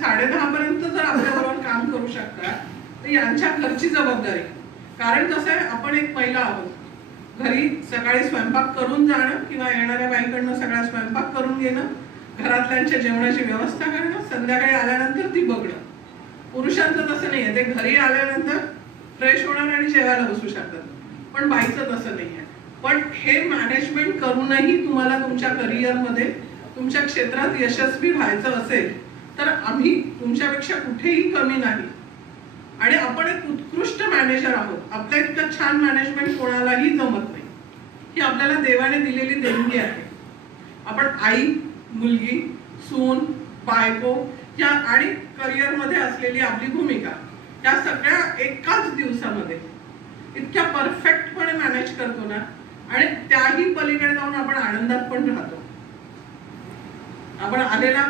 10:30 पर्यंत जर आपल्याबरोबर काम करू शकतात तर यांच्या घरची जबाबदारी. कारण कसं आहे, आपण एक महिला आहोत. घरी सकाळी स्वयंपाक करून जाणं किंवा येणाऱ्या बाईकडनं सगळा स्वयंपाक करून घेणं, घरातल्यांच्या जेवणाची व्यवस्था करणं, संध्याकाळी आल्यानंतर ती बघणं. पुरुषांचं तसं नाहीये, ते घरी आल्यानंतर फ्रेश होणार आणि जेवायला बसू शकतात. पण बाईचं तसं नाहीये. पण हे मॅनेजमेंट करूनही तुम्हाला तुमच्या करिअरमध्ये तुमच्या क्षेत्रात यशस्वी व्हायचं असेल तर आम्ही तुमच्यापेक्षा कुठेही कमी नाही आणि आपण एक उत्कृष्ट मॅनेजर आहोत. आपल्या इतकं छान मॅनेजमेंट कोणालाही जमत नाही. ही आपल्याला देवाने दिलेली देणगी आहे. आपण आई, मुलगी, सून, बायको या आणि करिअरमध्ये असलेली आपली भूमिका या सगळ्या एकाच दिवसामध्ये इतक्या परफेक्टपणे मॅनेज करतो ना, आणि त्याही पलीकडे जाऊन आपण आनंदात पण राहतो. आपण आलेला